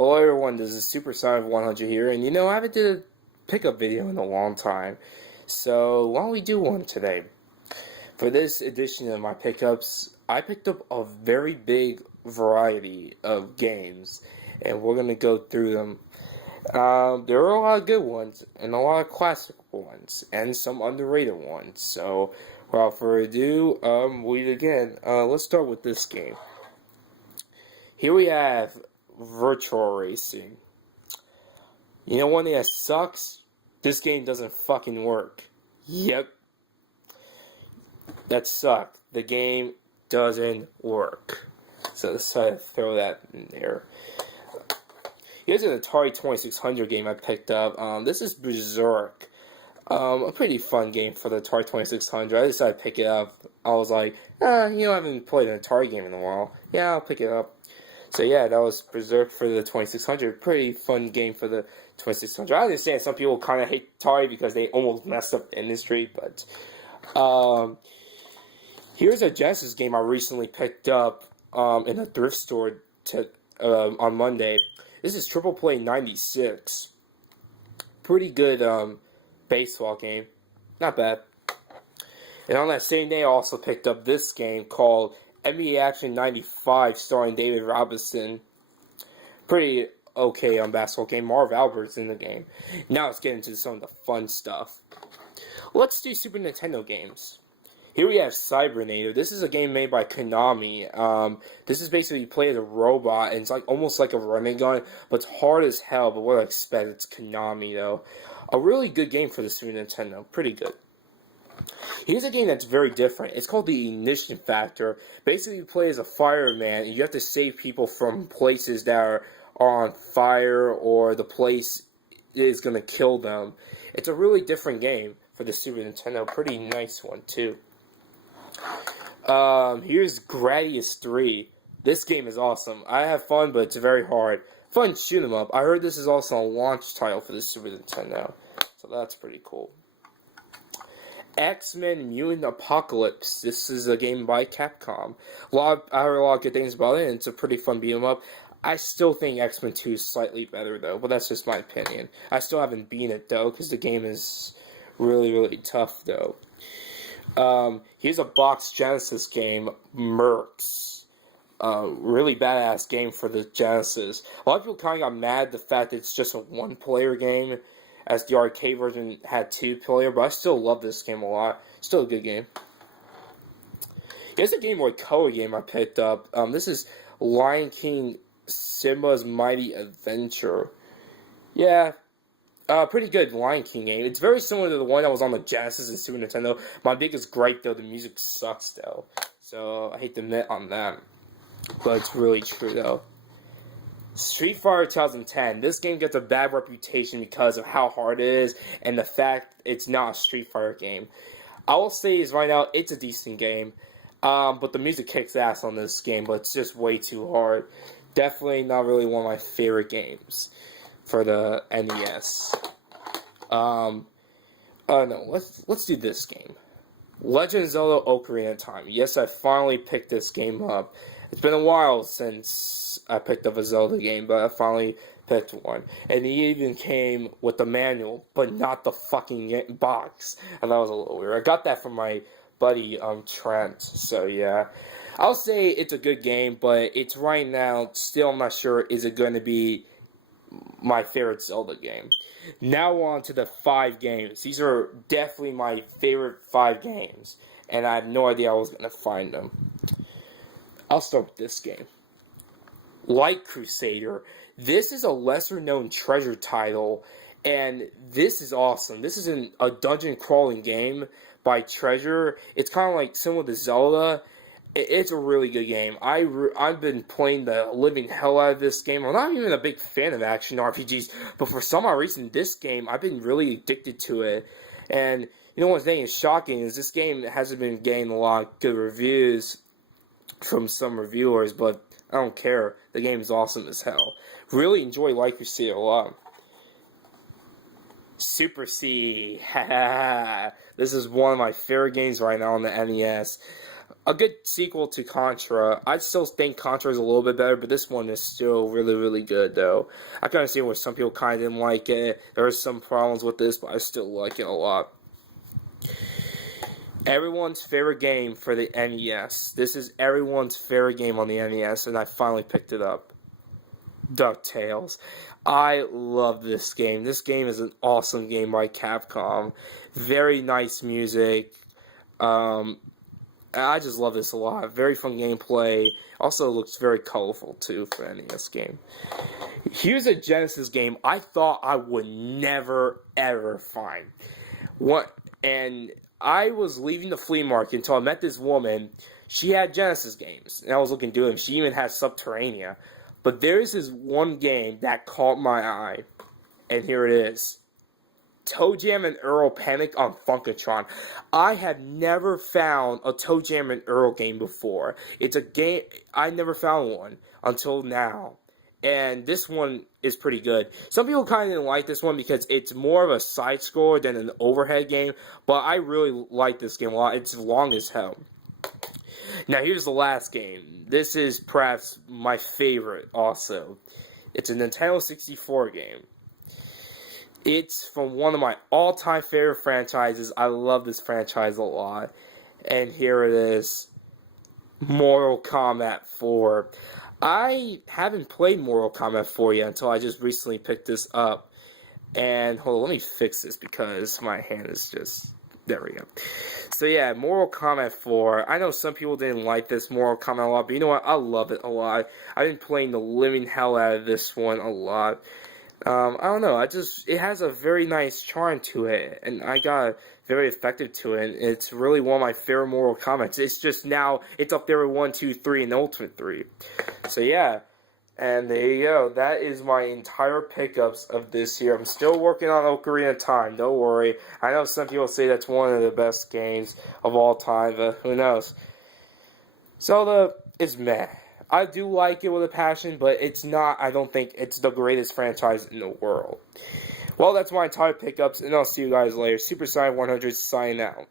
Hello everyone, this is Super Sonic 100 here, and I haven't did a pickup video in a long time, so why don't we do one today? For this edition of my pickups, I picked up a very big variety of games, and we're going to go through them. There are a lot of good ones, and a lot of classic ones, and some underrated ones, so without further ado, let's start with this game. Here we have Virtual Racing. You know one thing that sucks? This game doesn't fucking work. Yep. That sucked. The game doesn't work. So let's try to throw that in there. Here's an Atari 2600 game I picked up. This is Berserk. A pretty fun game for the Atari 2600. I decided to pick it up. I was like, I haven't played an Atari game in a while. Yeah, I'll pick it up. So yeah, that was Berserk for the 2600. Pretty fun game for the 2600. I understand some people kind of hate Atari because they almost messed up the industry, but here's a Genesis game I recently picked up in a thrift store on Monday. This is Triple Play 96. Pretty good baseball game. Not bad. And on that same day, I also picked up this game called NBA Action 95, starring David Robinson. Pretty okay basketball game. Marv Albert's in the game. Now let's get into some of the fun stuff. Let's do Super Nintendo games. Here we have Cybernator. This is a game made by Konami. This is basically you play as a robot, and it's almost like a running gun, but it's hard as hell. But what I expect, it's Konami though. A really good game for the Super Nintendo. Pretty good. Here's a game that's very different. It's called the Ignition Factor. Basically, you play as a fireman, and you have to save people from places that are on fire, or the place is going to kill them. It's a really different game for the Super Nintendo. Pretty nice one, too. Here's Gradius 3. This game is awesome. I have fun, but it's very hard. Fun shoot 'em up. I heard this is also a launch title for the Super Nintendo, so that's pretty cool. X-Men Mutant Apocalypse. This is a game by Capcom. I heard a lot of good things about it, and it's a pretty fun beat 'em up. I still think X-Men 2 is slightly better, though, but that's just my opinion. I still haven't beaten it, though, because the game is really, really tough, though. Here's a box Genesis game, Mercs. Really badass game for the Genesis. A lot of people kind of got mad at the fact that it's just a one-player game, as the arcade version had two-player, but I still love this game a lot. Still a good game. Here's a Game Boy Color game I picked up. This is Lion King Simba's Mighty Adventure. Yeah, pretty good Lion King game. It's very similar to the one that was on the Genesis and Super Nintendo. My biggest gripe, though, the music sucks, though. So I hate to admit on that. But it's really true, though. Street Fighter 2010. This game gets a bad reputation because of how hard it is and the fact it's not a Street Fighter game. I will say is right now it's a decent game, but the music kicks ass on this game, but it's just way too hard. Definitely not really one of my favorite games for the NES. No, let's do this game. Legend of Zelda Ocarina of Time. Yes, I finally picked this game up. It's been a while since I picked up a Zelda game, but I finally picked one. And it even came with the manual, but not the fucking box. And that was a little weird. I got that from my buddy, Trent. So, yeah. I'll say it's a good game, but it's right now, still I'm not sure, is it going to be my favorite Zelda game. Now on to the 5 games. These are definitely my favorite 5 games. And I had no idea I was going to find them. I'll start with this game. Light Crusader. This is a lesser-known treasure title, and this is awesome. This is a dungeon-crawling game by Treasure. It's kind of like similar to Zelda. It's a really good game. I've been playing the living hell out of this game. I'm not even a big fan of action RPGs, but for some odd reason, this game, I've been really addicted to it. And you know one thing is shocking is this game hasn't been getting a lot of good reviews from some reviewers, but I don't care. The game is awesome as hell. Really enjoy Light Crusader a lot. Super C. This is one of my favorite games right now on the NES. a good sequel to Contra. I still think Contra is a little bit better, but this one is still really, really good, though. I kind of see where some people kind of didn't like it. There are some problems with this, but I still like it a lot. Everyone's favorite game for the NES. This is everyone's favorite game on the NES, and I finally picked it up. DuckTales. I love this game. This game is an awesome game by Capcom. Very nice music. I just love this a lot. Very fun gameplay. Also looks very colorful too for an NES game. Here's a Genesis game I thought I would never ever find. And I was leaving the flea market until I met this woman. She had Genesis games, and I was looking through them. She even had Subterranea. But there's this one game that caught my eye, and here it is. ToeJam and Earl Panic on Funkatron. I had never found a ToeJam and Earl game before. It's a game, I never found one until now. And this one is pretty good. Some people kind of didn't like this one because it's more of a side scroller than an overhead game. But I really like this game a lot. It's long as hell. Now here's the last game. This is perhaps my favorite also. It's a Nintendo 64 game. It's from one of my all-time favorite franchises. I love this franchise a lot. And here it is. Mortal Kombat 4. I haven't played Mortal Kombat 4 yet until I just recently picked this up. And hold on, let me fix this because my hand is just... There we go. So yeah, Mortal Kombat 4. I know some people didn't like this Mortal Kombat a lot, but you know what? I love it a lot. I've been playing the living hell out of this one a lot. I don't know. It has a very nice charm to it, and I got very effective to it. It's really one of my favorite Mortal Kombat. It's just now, it's up there with 1, 2, 3, and Ultimate 3. So yeah, and there you go. That is my entire pickups of this year. I'm still working on Ocarina of Time. Don't worry. I know some people say that's one of the best games of all time, but who knows? Zelda is meh. I do like it with a passion, but it's not, I don't think it's the greatest franchise in the world. Well, that's my entire pickups, and I'll see you guys later. Super Saiyan 100 signing out.